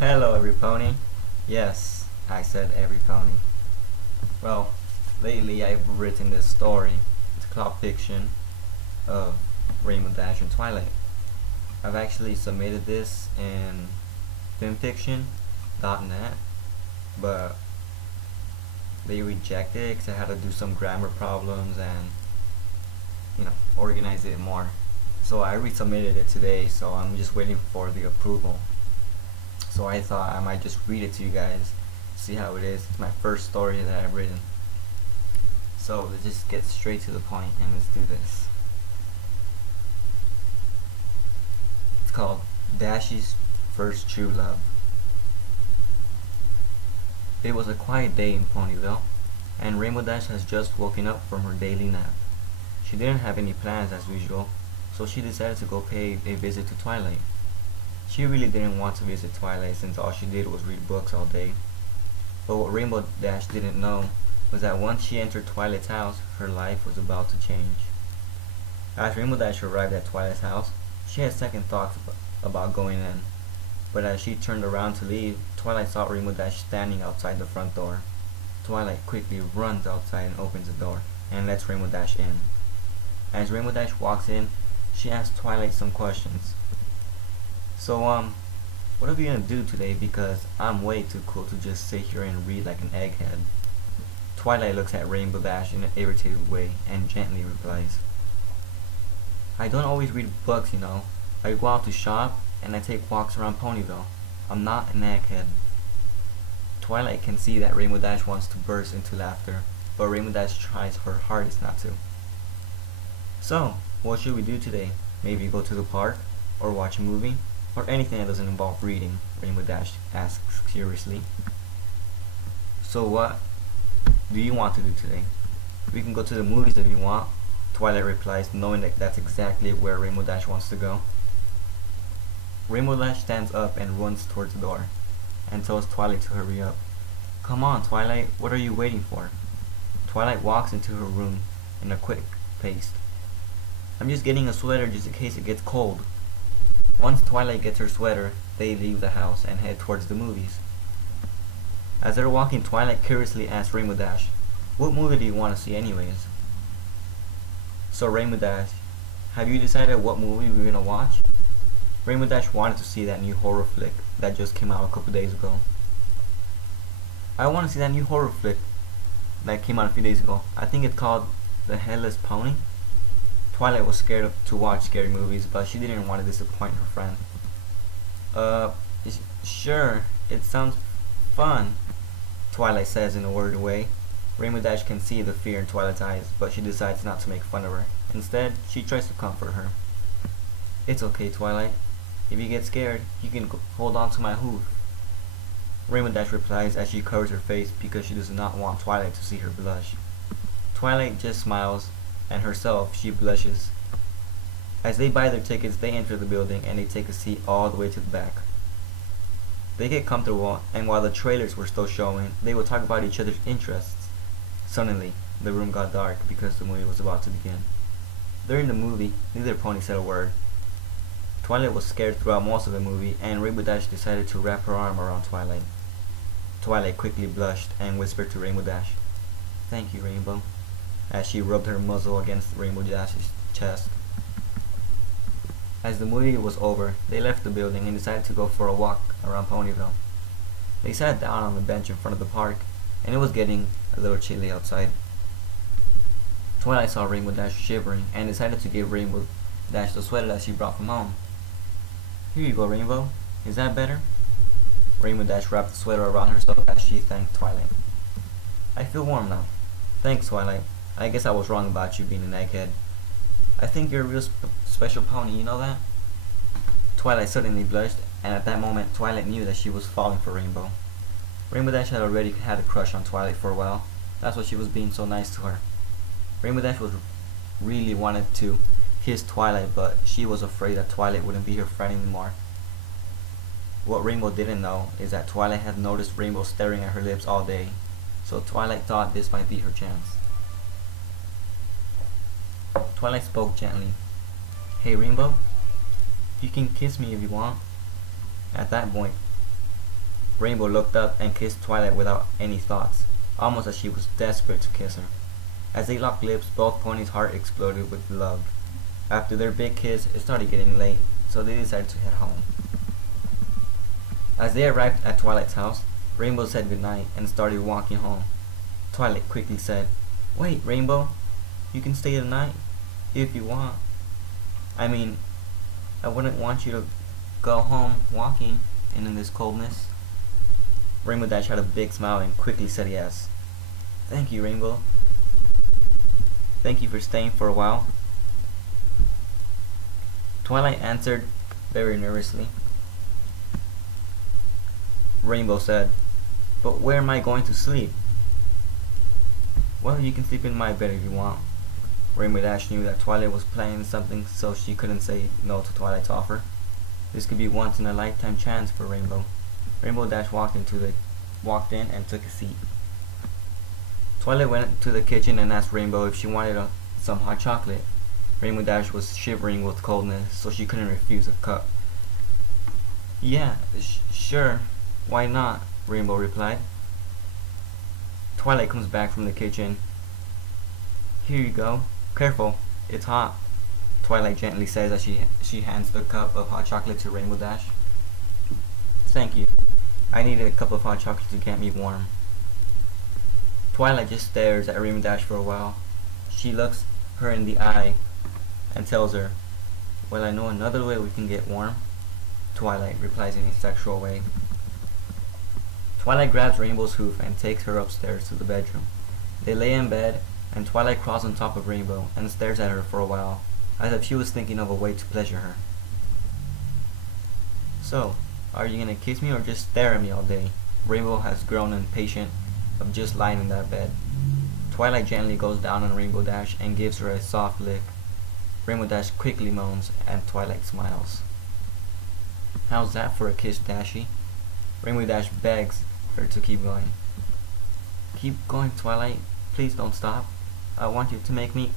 Hello every pony. Yes, I said every pony. Well, lately I've written this story. It's Clop fiction of Rainbow Dash and Twilight. I've actually submitted this in filmfiction.net, but they rejected it because I had to do some grammar problems and organize it more. So I resubmitted it today, so I'm just waiting for the approval. So I thought I might just read it to you guys, see how it is. It's my first story that I've written. So let's just get straight to the point and let's do this. It's called Dashy's First True Love. It was a quiet day in Ponyville, and Rainbow Dash has just woken up from her daily nap. She didn't have any plans as usual, so she decided to go pay a visit to Twilight. She really didn't want to visit Twilight since all she did was read books all day. But what Rainbow Dash didn't know was that once she entered Twilight's house, her life was about to change. As Rainbow Dash arrived at Twilight's house, she had second thoughts about going in. But as she turned around to leave, Twilight saw Rainbow Dash standing outside the front door. Twilight quickly runs outside and opens the door and lets Rainbow Dash in. As Rainbow Dash walks in, she asks Twilight some questions. So, what are we gonna do today, because I'm way too cool to just sit here and read like an egghead. Twilight looks at Rainbow Dash in an irritated way and gently replies, I don't always read books, I go out to shop and I take walks around Ponyville. I'm not an egghead. Twilight can see that Rainbow Dash wants to burst into laughter, but Rainbow Dash tries her hardest not to. So, what should we do today? Maybe go to the park, or watch a movie, or anything that doesn't involve reading, Rainbow Dash asks curiously. So what do you want to do today? We can go to the movies if you want, Twilight replies, knowing that that's exactly where Rainbow Dash wants to go. Rainbow Dash stands up and runs towards the door, and tells Twilight to hurry up. Come on, Twilight, what are you waiting for? Twilight walks into her room in a quick pace. I'm just getting a sweater just in case it gets cold. Once Twilight gets her sweater, they leave the house and head towards the movies. As they're walking, Twilight curiously asks Rainbow Dash, what movie do you want to see anyways? So Rainbow Dash, have you decided what movie we're gonna watch? Rainbow Dash wanted to see that new horror flick that just came out a couple days ago. I want to see that new horror flick that came out a few days ago. I think it's called The Headless Pony. Twilight was scared to watch scary movies, but she didn't want to disappoint her friend. Sure, it sounds fun, Twilight says in a worried way. Rainbow Dash can see the fear in Twilight's eyes, but she decides not to make fun of her. Instead, she tries to comfort her. It's okay, Twilight. If you get scared, you can hold on to my hoof. Rainbow Dash replies as she covers her face because she does not want Twilight to see her blush. Twilight just smiles, and herself, she blushes. As they buy their tickets, they enter the building and they take a seat all the way to the back. They get comfortable, and while the trailers were still showing, they would talk about each other's interests. Suddenly, the room got dark because the movie was about to begin. During the movie, neither pony said a word. Twilight was scared throughout most of the movie, and Rainbow Dash decided to wrap her arm around Twilight. Twilight quickly blushed and whispered to Rainbow Dash, Thank you, Rainbow, as she rubbed her muzzle against Rainbow Dash's chest. As the movie was over, they left the building and decided to go for a walk around Ponyville. They sat down on the bench in front of the park, and it was getting a little chilly outside. Twilight saw Rainbow Dash shivering and decided to give Rainbow Dash the sweater that she brought from home. Here you go, Rainbow. Is that better? Rainbow Dash wrapped the sweater around herself as she thanked Twilight. I feel warm now. Thanks, Twilight. I guess I was wrong about you being an egghead. I think you're a real special pony, you know that? Twilight suddenly blushed, and at that moment, Twilight knew that she was falling for Rainbow. Rainbow Dash had already had a crush on Twilight for a while. That's why she was being so nice to her. Rainbow Dash really wanted to kiss Twilight, but she was afraid that Twilight wouldn't be her friend anymore. What Rainbow didn't know is that Twilight had noticed Rainbow staring at her lips all day, so Twilight thought this might be her chance. Twilight spoke gently. Hey, Rainbow, you can kiss me if you want. At that point, Rainbow looked up and kissed Twilight without any thoughts, almost as she was desperate to kiss her. As they locked lips, both ponies' heart exploded with love. After their big kiss, it started getting late, so they decided to head home. As they arrived at Twilight's house, Rainbow said goodnight and started walking home. Twilight quickly said, "Wait, Rainbow, you can stay the night if you want. I mean, I wouldn't want you to go home walking and in this coldness." Rainbow Dash had a big smile and quickly said yes. "Thank you, Rainbow. Thank you for staying for a while." Twilight answered very nervously. Rainbow said, "But where am I going to sleep?" "Well, you can sleep in my bed if you want." Rainbow Dash knew that Twilight was planning something, so she couldn't say no to Twilight's offer. This could be once in a lifetime chance for Rainbow. Rainbow Dash walked in and took a seat. Twilight went to the kitchen and asked Rainbow if she wanted some hot chocolate. Rainbow Dash was shivering with coldness, so she couldn't refuse a cup. "Yeah, sure, why not?" Rainbow replied. Twilight comes back from the kitchen. "Here you go. Careful, it's hot," Twilight gently says as she hands the cup of hot chocolate to Rainbow Dash. "Thank you. I needed a cup of hot chocolate to get me warm." Twilight just stares at Rainbow Dash for a while. She looks her in the eye and tells her, "Well, I know another way we can get warm." Twilight replies in a sexual way. Twilight grabs Rainbow's hoof and takes her upstairs to the bedroom. They lay in bed, and Twilight crawls on top of Rainbow and stares at her for a while, as if she was thinking of a way to pleasure her. "So, are you gonna kiss me or just stare at me all day?" Rainbow has grown impatient of just lying in that bed. Twilight gently goes down on Rainbow Dash and gives her a soft lick. Rainbow Dash quickly moans, and Twilight smiles. "How's that for a kiss, Dashy?" Rainbow Dash begs her to keep going. "Keep going, Twilight. Please don't stop. I want you to make me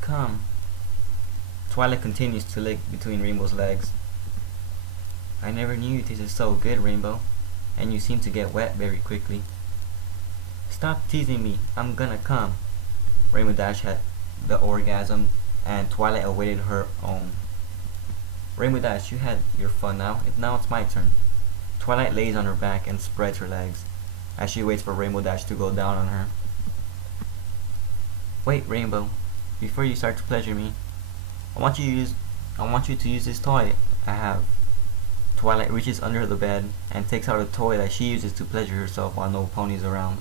come." Twilight continues to lick between Rainbow's legs. "I never knew you tasted so good, Rainbow, and you seem to get wet very quickly." "Stop teasing me. I'm gonna come." Rainbow Dash had the orgasm, and Twilight awaited her own. "Rainbow Dash, you had your fun now. Now it's my turn." Twilight lays on her back and spreads her legs as she waits for Rainbow Dash to go down on her. "Wait, Rainbow, before you start to pleasure me, I want you to use this toy I have." Twilight reaches under the bed and takes out a toy that she uses to pleasure herself while no pony's around.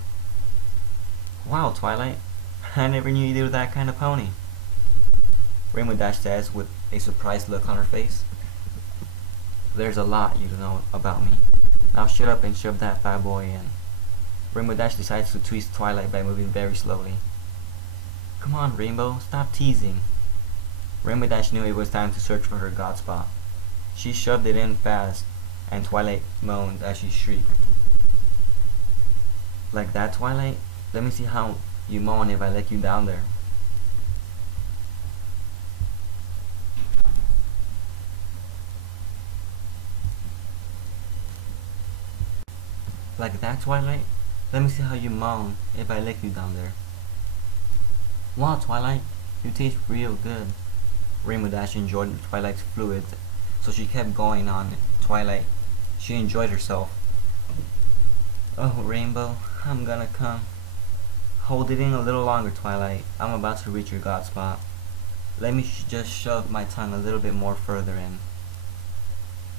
"Wow, Twilight, I never knew you were that kind of pony," Rainbow Dash says with a surprised look on her face. "There's a lot you don't know about me. Now shut up and shove that bad boy in." Rainbow Dash decides to twist Twilight by moving very slowly. "Come on, Rainbow, stop teasing." Rainbow Dash knew it was time to search for her god spot. She shoved it in fast, and Twilight moaned as she shrieked. "Like that, Twilight? Let me see how you moan if I let you down there." "Like that, Twilight? Let me see how you moan if I lick you down there." "Wow, Twilight, you taste real good." Rainbow Dash enjoyed Twilight's fluids, so she kept going on. Twilight, she enjoyed herself. "Oh, Rainbow, I'm gonna come." "Hold it in a little longer, Twilight. I'm about to reach your god spot. Let me just shove my tongue a little bit more further in."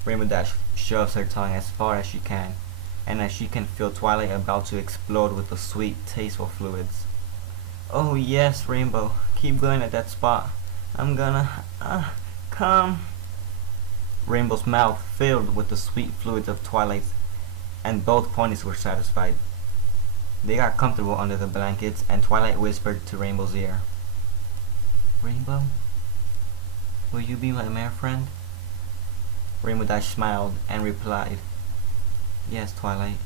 Rainbow Dash shoves her tongue as far as she can, and as she can feel Twilight about to explode with the sweet, tasteful fluids. "Oh yes, Rainbow, keep going at that spot. I'm gonna come." Rainbow's mouth filled with the sweet fluids of Twilight's, and both ponies were satisfied. They got comfortable under the blankets, and Twilight whispered to Rainbow's ear, "Rainbow, will you be my mare friend?" Rainbow Dash smiled and replied, "Yes, Twilight,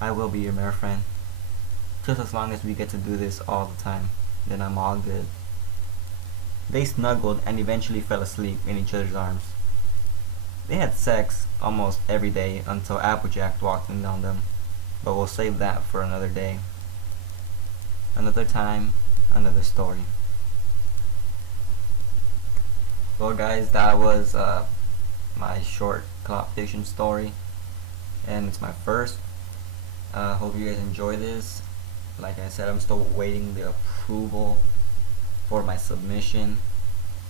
I will be your mare friend. Just as long as we get to do this all the time, then I'm all good." They snuggled and eventually fell asleep in each other's arms. They had sex almost every day until Applejack walked in on them, but we'll save that for another day. Another time, another story. Well guys, that was my short Clop fiction story, and it's my first. Hope you guys enjoy this. Like I said, I'm still waiting the approval for my submission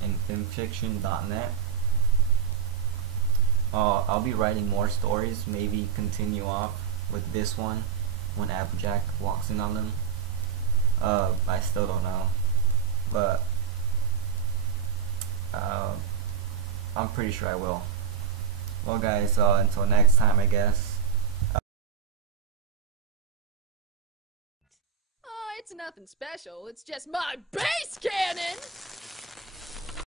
in fanfiction.net. I'll be writing more stories, maybe continue off with this one when Applejack walks in on them. I still don't know, but I'm pretty sure I will. Well guys, until next time I guess. It's nothing special, it's just my base cannon!